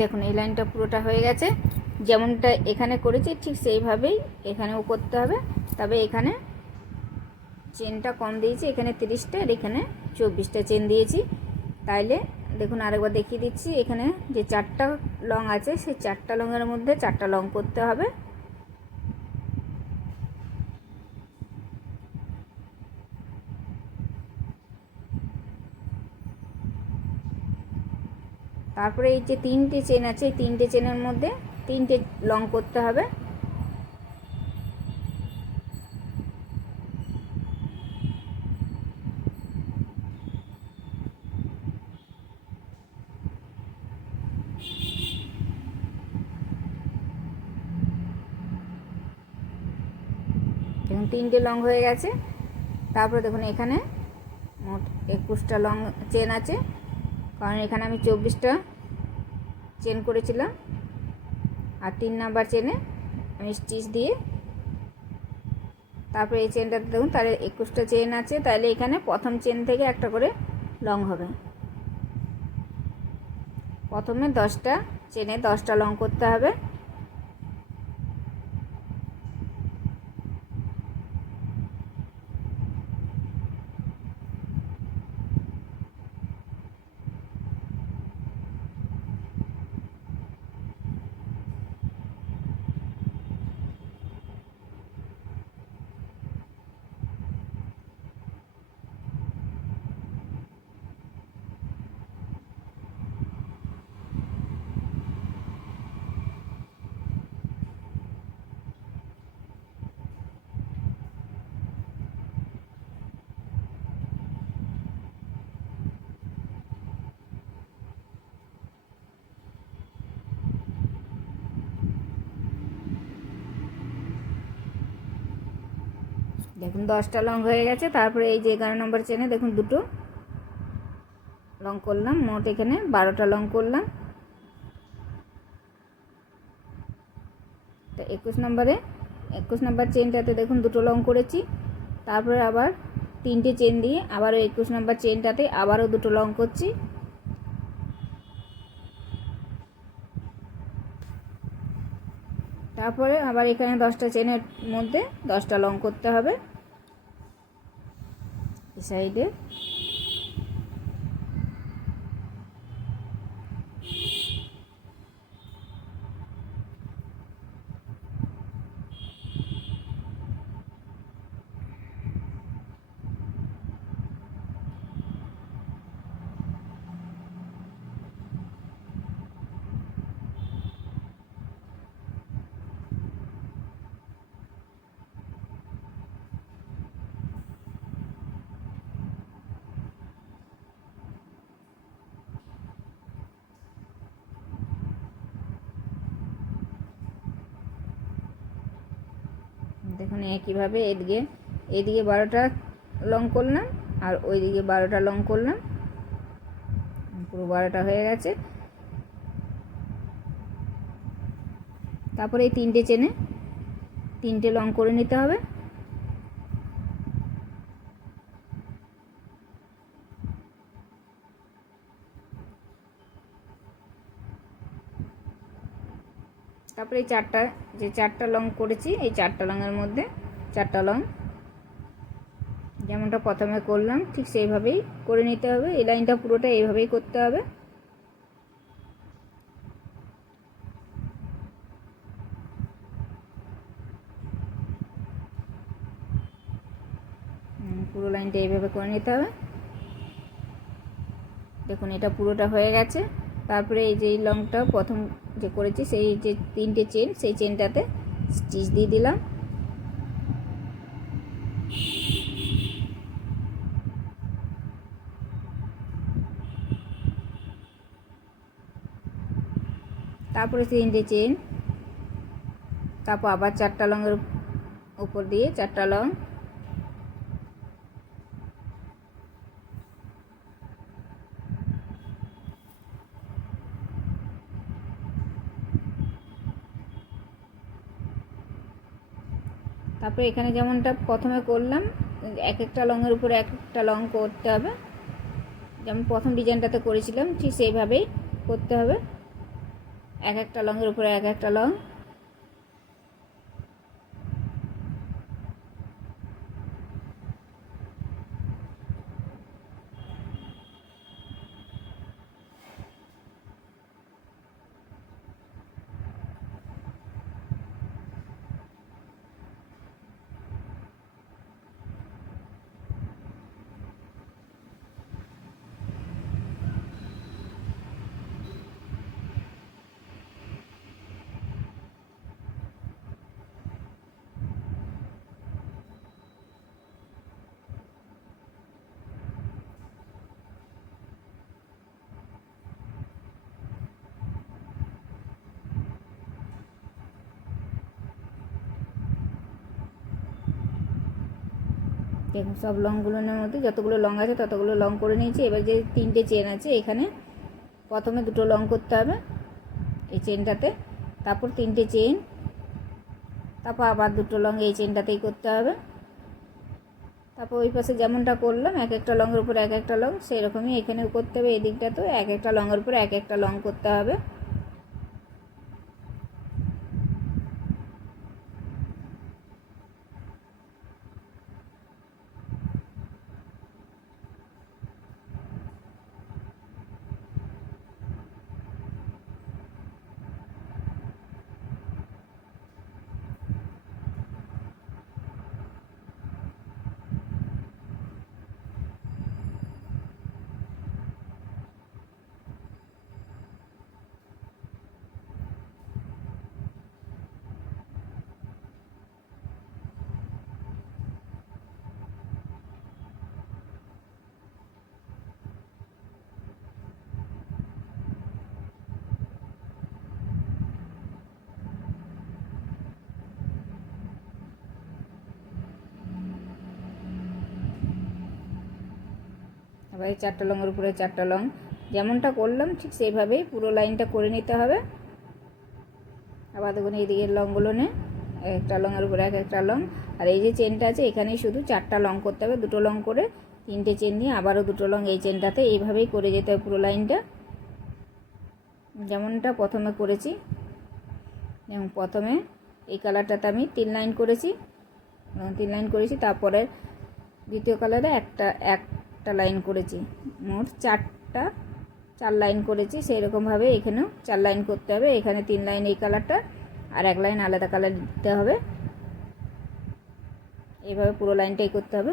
দেখুন এই লাইনটা পুরোটা হয়ে গেছে। যেমনটা এখানে করেছি ঠিক সেইভাবেই এখানেও করতে হবে। তবে এখানে চেনটা কম দিয়েছি, এখানে 30টা আর এখানে 24টা চেন দিয়েছি। তাইলে দেখুন আরেকবার দেখিয়ে দিচ্ছি, এখানে যে 4টা লং আছে সেই 4টা লংয়ের মধ্যে 4টা লং করতে হবে। তারপরে এই যে 3টে চেন আছে, এই 3টে চেনের মধ্যে 3টে লং করতে হবে। দেখুন 3টে লং হয়ে গেছে। তারপরে দেখুন এখানে মোট 21টা লং চেন আছে, কারণ এখানে আমি 24টা চেন করেছিলাম। আর 3 নাম্বার চেনে আমি স্টিচ দিয়ে তারপরে এই চেনটাতে দেখুন তাহলে 21টা চেন আছে, তাহলে এখানে প্রথম চেন থেকে একটা করে লং হবে। প্রথমে 10টা চেনে 10টা লং করতে হবে। দেখুন 10টা লং হয়ে গেছে। তারপরে এই যে 11 নম্বর চেনে দেখুন 2টো লং করলাম, মোট এখানে 12টা লং করলাম। তো 21 নম্বর চেনটাতে দেখুন 2টো লং করেছি। তারপরে আবার 3টে চেন দিয়ে আবারও 21 নম্বর চেনটাতে আবারও 2টো লং করছি। তারপরে আবার এখানে 10টা চেনের মধ্যে 10টা লং করতে হবে এই সাইডে। দেখুন একইভাবে এদিকে 12টা লং করলাম আর ওইদিকে 12টা লং করলাম, পুরো 12টা হয়ে গেছে। তারপরে এই 3টে চেনে 3টে লং করে নিতে হবে। তারপরে এই 4টা লং করেছি, এই 4টা লংয়ের মধ্যে 4টা লং যেমনটা প্রথমে করলাম ঠিক সেইভাবেই করে নিতে হবে। এই লাইনটা পুরোটা এইভাবেই করতে হবে। পুরো লাইনটা এইভাবে করে নিতে হবে। দেখুন এটা পুরোটা হয়ে গেছে। তারপরে এই যে লংটা প্রথম যে করেছি সেই যে 3টে চেন সেই চেনটাতে স্টিচ দিয়ে দিলাম। তারপরে 3টে চেন, তারপর আবার 4টা লংয়ের উপর দিয়ে 4টা লং, তারপরে এখানে যেমনটা প্রথমে করলাম এক একটা লংয়ের উপরে এক একটা লং করতে হবে, যেমন প্রথম ডিজাইনটাতে করেছিলাম ঠিক সেইভাবেই করতে হবে। এক একটা লংয়ের উপরে এক একটা লং। দেখুন সব লংগুলোর মধ্যে যতগুলো লং আছে ততগুলো লং করে নিয়েছি। এবার যে 3টে চেন আছে এখানে প্রথমে 2টো লং করতে হবে এই চেনটাতে, তারপর 3টে চেন, তারপর আবার 2টো লং এই চেনটাতেই করতে হবে। তারপর ওই পাশে যেমনটা করলাম এক একটা লংয়ের উপরে এক একটা লং, সেই রকমই এখানেও করতে হবে। এই দিকটাতেও এক একটা লংয়ের উপরে এক একটা লং করতে হবে। এবার এই 4টা লংয়ের উপরে 4টা লং যেমনটা করলাম ঠিক সেইভাবেই পুরো লাইনটা করে নিতে হবে। আবার দেখুন এই দিকের লংগুলো নে একটা লংয়ের উপরে এক একটা লং, আর এই যে চেনটা আছে এখানেই শুধু 4টা লং করতে হবে, 2টো লং করে 3টে চেন দিয়ে আবারও 2টো লং এই চেনটাতে, এইভাবেই করে যেতে হবে পুরো লাইনটা যেমনটা প্রথমে করেছি। এবং প্রথমে এই কালারটাতে আমি 3 লাইন করেছি, 3 লাইন করেছি, তারপরে দ্বিতীয় কালারে একটা লাইন করেছি, মোট 4 লাইন করেছি। সেই রকমভাবে এখানেও 4 লাইন করতে হবে। এখানে 3 লাইন এই কালারটা আর 1 লাইন আলাদা কালার দিতে হবে, এইভাবে পুরো লাইনটাই করতে হবে।